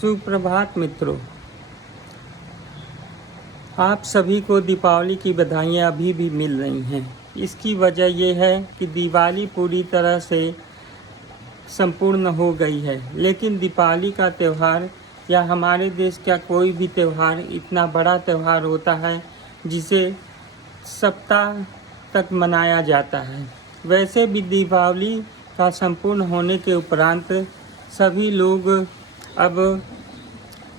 सुप्रभात मित्रों, आप सभी को दीपावली की बधाइयाँ अभी भी मिल रही हैं। इसकी वजह यह है कि दिवाली पूरी तरह से संपूर्ण हो गई है, लेकिन दीपावली का त्यौहार या हमारे देश का कोई भी त्यौहार इतना बड़ा त्यौहार होता है जिसे सप्ताह तक मनाया जाता है। वैसे भी दीपावली का संपूर्ण होने के उपरांत सभी लोग अब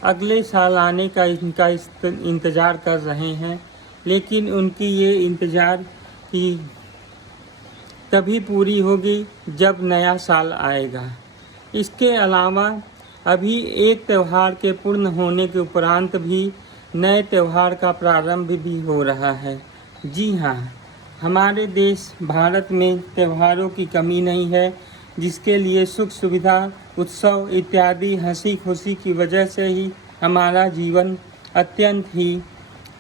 अगले साल आने का इनका इंतज़ार कर रहे हैं, लेकिन उनकी ये इंतज़ार की तभी पूरी होगी जब नया साल आएगा। इसके अलावा अभी एक त्यौहार के पूर्ण होने के उपरांत भी नए त्यौहार का प्रारंभ भी हो रहा है। जी हाँ, हमारे देश भारत में त्योहारों की कमी नहीं है, जिसके लिए सुख सुविधा, उत्सव इत्यादि हंसी खुशी की वजह से ही हमारा जीवन अत्यंत ही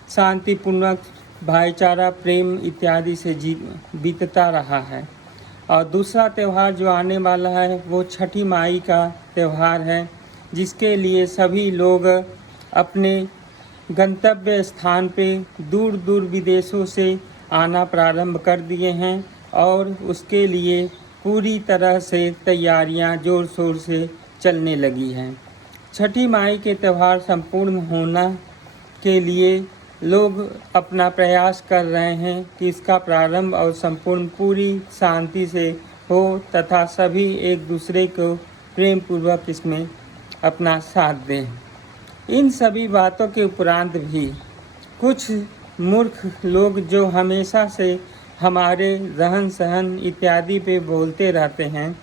शांतिपूर्वक, भाईचारा, प्रेम इत्यादि से बीतता रहा है। और दूसरा त्यौहार जो आने वाला है वो छठी माई का त्यौहार है, जिसके लिए सभी लोग अपने गंतव्य स्थान पे दूर दूर विदेशों से आना प्रारंभ कर दिए हैं और उसके लिए पूरी तरह से तैयारियां जोर शोर से चलने लगी हैं। छठी माई के त्यौहार संपूर्ण होना के लिए लोग अपना प्रयास कर रहे हैं कि इसका प्रारंभ और संपूर्ण पूरी शांति से हो तथा सभी एक दूसरे को प्रेम पूर्वक इसमें अपना साथ दें। इन सभी बातों के उपरांत भी कुछ मूर्ख लोग जो हमेशा से हमारे रहन सहन इत्यादि पे बोलते रहते हैं,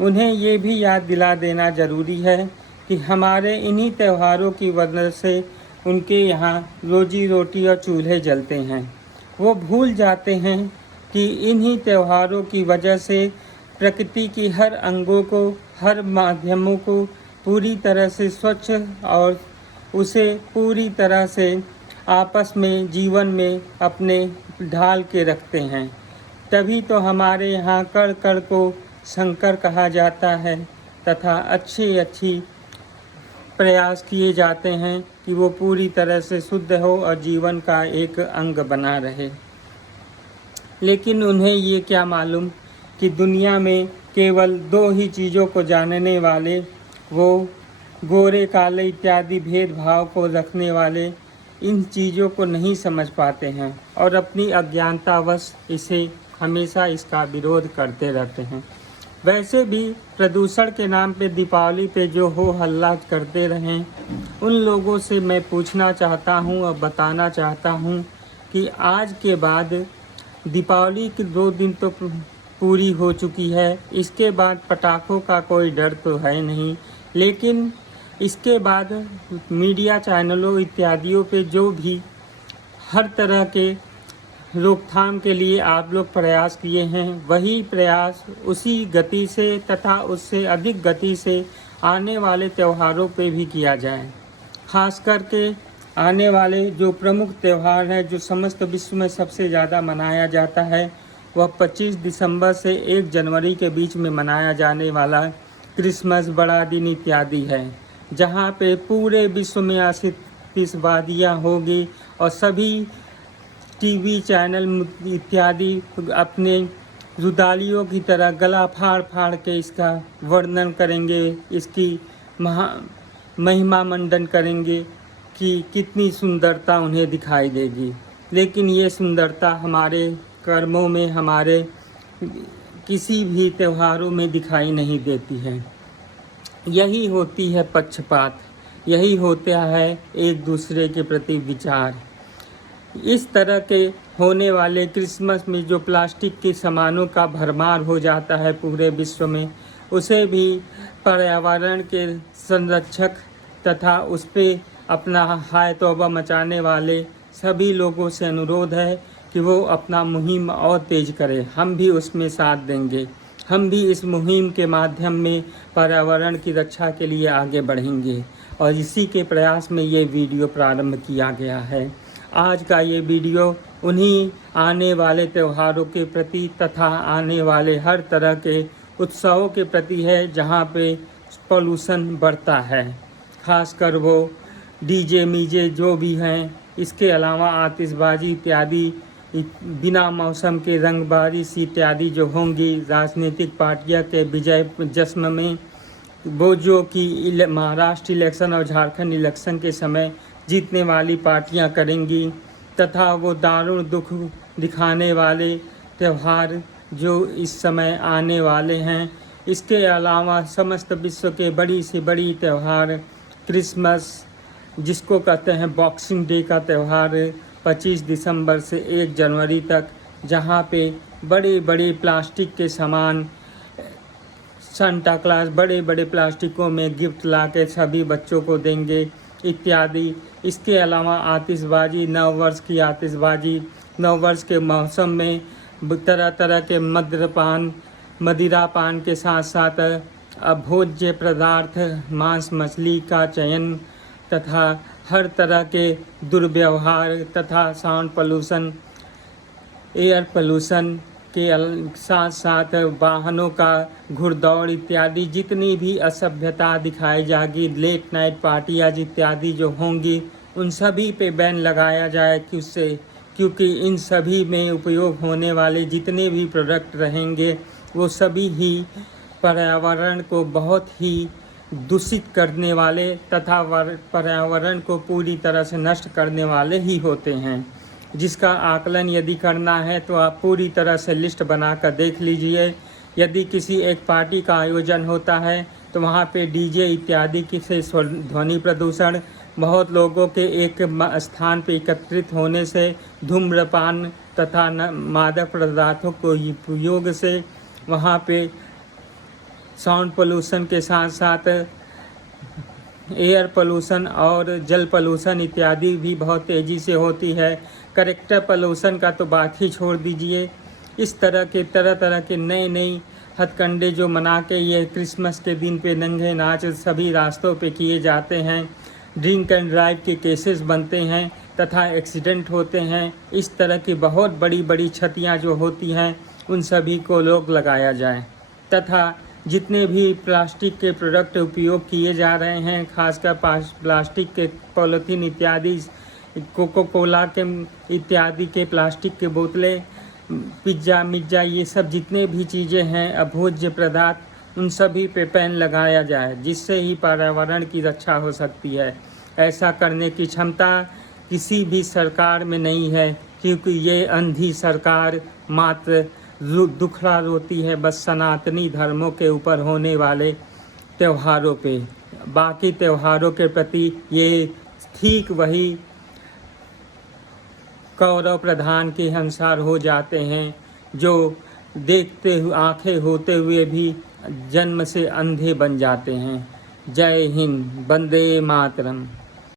उन्हें ये भी याद दिला देना ज़रूरी है कि हमारे इन्हीं त्योहारों की वजह से उनके यहाँ रोजी रोटी और चूल्हे जलते हैं। वो भूल जाते हैं कि इन्हीं त्योहारों की वजह से प्रकृति की हर अंगों को, हर माध्यमों को पूरी तरह से स्वच्छ और उसे पूरी तरह से आपस में जीवन में अपने ढाल के रखते हैं। तभी तो हमारे यहाँ कण कण को शंकर कहा जाता है तथा अच्छी प्रयास किए जाते हैं कि वो पूरी तरह से शुद्ध हो और जीवन का एक अंग बना रहे। लेकिन उन्हें ये क्या मालूम कि दुनिया में केवल दो ही चीज़ों को जानने वाले, वो गोरे काले इत्यादि भेदभाव को रखने वाले इन चीज़ों को नहीं समझ पाते हैं और अपनी अज्ञानतावश इसे हमेशा इसका विरोध करते रहते हैं। वैसे भी प्रदूषण के नाम पे दीपावली पे जो हो हल्ला करते रहें, उन लोगों से मैं पूछना चाहता हूँ और बताना चाहता हूँ कि आज के बाद दीपावली के 2 दिन तो पूरी हो चुकी है। इसके बाद पटाखों का कोई डर तो है नहीं, लेकिन इसके बाद मीडिया चैनलों इत्यादियों पे जो भी हर तरह के रोकथाम के लिए आप लोग प्रयास किए हैं, वही प्रयास उसी गति से तथा उससे अधिक गति से आने वाले त्योहारों पे भी किया जाए। खास करके आने वाले जो प्रमुख त्यौहार है, जो समस्त विश्व में सबसे ज़्यादा मनाया जाता है, वह 25 दिसंबर से 1 जनवरी के बीच में मनाया जाने वाला क्रिसमस, बड़ा दिन इत्यादि है, जहाँ पे पूरे विश्व में आतिशबाजियाँ होगी और सभी टीवी चैनल इत्यादि अपने रुदालियों की तरह गला फाड़ फाड़ के इसका वर्णन करेंगे, इसकी महिमा मंडन करेंगे कि कितनी सुंदरता उन्हें दिखाई देगी। लेकिन ये सुंदरता हमारे कर्मों में, हमारे किसी भी त्योहारों में दिखाई नहीं देती है। यही होती है पक्षपात, यही होता है एक दूसरे के प्रति विचार। इस तरह के होने वाले क्रिसमस में जो प्लास्टिक के सामानों का भरमार हो जाता है पूरे विश्व में, उसे भी पर्यावरण के संरक्षक तथा उस पर अपना हाय तौबा मचाने वाले सभी लोगों से अनुरोध है कि वो अपना मुहिम और तेज करें। हम भी उसमें साथ देंगे, हम भी इस मुहिम के माध्यम में पर्यावरण की रक्षा के लिए आगे बढ़ेंगे और इसी के प्रयास में ये वीडियो प्रारंभ किया गया है। आज का ये वीडियो उन्हीं आने वाले त्योहारों के प्रति तथा आने वाले हर तरह के उत्सवों के प्रति है, जहाँ पे पॉल्यूशन बढ़ता है। खासकर वो डीजे मीजे जो भी हैं, इसके अलावा आतिशबाजी इत्यादि, बिना मौसम के रंग बारिश इत्यादि जो होंगी राजनीतिक पार्टियां के विजय जश्न में, वो जो कि महाराष्ट्र इलेक्शन और झारखंड इलेक्शन के समय जीतने वाली पार्टियां करेंगी, तथा वो दारुण दुख दिखाने वाले त्यौहार जो इस समय आने वाले हैं। इसके अलावा समस्त विश्व के बड़ी से बड़ी त्यौहार क्रिसमस, जिसको कहते हैं बॉक्सिंग डे का त्यौहार, 25 दिसंबर से 1 जनवरी तक, जहाँ पे बड़े बड़े प्लास्टिक के सामान सांता क्लॉज बड़े बड़े प्लास्टिकों में गिफ्ट ला के सभी बच्चों को देंगे इत्यादि। इसके अलावा आतिशबाजी, नववर्ष की आतिशबाजी, नववर्ष के मौसम में तरह तरह के मदिरापान के साथ साथ अभोज्य पदार्थ, मांस मछली का चयन तथा हर तरह के दुर्व्यवहार तथा साउंड पोल्यूशन, एयर पोल्यूशन के साथ साथ वाहनों का घुड़दौड़ इत्यादि जितनी भी असभ्यता दिखाई जाएगी, लेट नाइट पार्टियाँ इत्यादि जो होंगी, उन सभी पे बैन लगाया जाए क्योंकि इन सभी में उपयोग होने वाले जितने भी प्रोडक्ट रहेंगे वो सभी ही पर्यावरण को बहुत ही दूषित करने वाले तथा पर्यावरण को पूरी तरह से नष्ट करने वाले ही होते हैं। जिसका आकलन यदि करना है तो आप पूरी तरह से लिस्ट बनाकर देख लीजिए। यदि किसी एक पार्टी का आयोजन होता है तो वहाँ पे डीजे इत्यादि से ध्वनि प्रदूषण, बहुत लोगों के एक स्थान पे एकत्रित होने से, धूम्रपान तथा मादक पदार्थों को उपयोग से वहाँ पे साउंड पोल्यूशन के साथ साथ एयर पोल्यूशन और जल पोल्यूशन इत्यादि भी बहुत तेज़ी से होती है। कैरेक्टर पोल्यूशन का तो बात ही छोड़ दीजिए। इस तरह के नए हथकंडे जो मना के ये क्रिसमस के दिन पे नंगे नाच सभी रास्तों पे किए जाते हैं, ड्रिंक एंड ड्राइव के केसेस बनते हैं तथा एक्सीडेंट होते हैं। इस तरह की बहुत बड़ी बड़ी क्षतियाँ जो होती हैं उन सभी को रोक लगाया जाए तथा जितने भी प्लास्टिक के प्रोडक्ट उपयोग किए जा रहे हैं, खासकर प्लास्टिक के पॉलीथीन इत्यादि, कोको कोला के इत्यादि के प्लास्टिक के बोतलें, पिज्ज़ा मिज्जा, ये सब जितने भी चीज़ें हैं अभोज्य पदार्थ, उन सभी पे बैन लगाया जाए, जिससे ही पर्यावरण की रक्षा हो सकती है। ऐसा करने की क्षमता किसी भी सरकार में नहीं है, क्योंकि ये अंधी सरकार मात्र दुखड़ा रोती है बस सनातनी धर्मों के ऊपर होने वाले त्योहारों पे। बाकी त्योहारों के प्रति ये ठीक वही कौरव प्रधान के अनुसार हो जाते हैं, जो देखते हुए आंखें होते हुए भी जन्म से अंधे बन जाते हैं। जय हिंद, वंदे मातरम।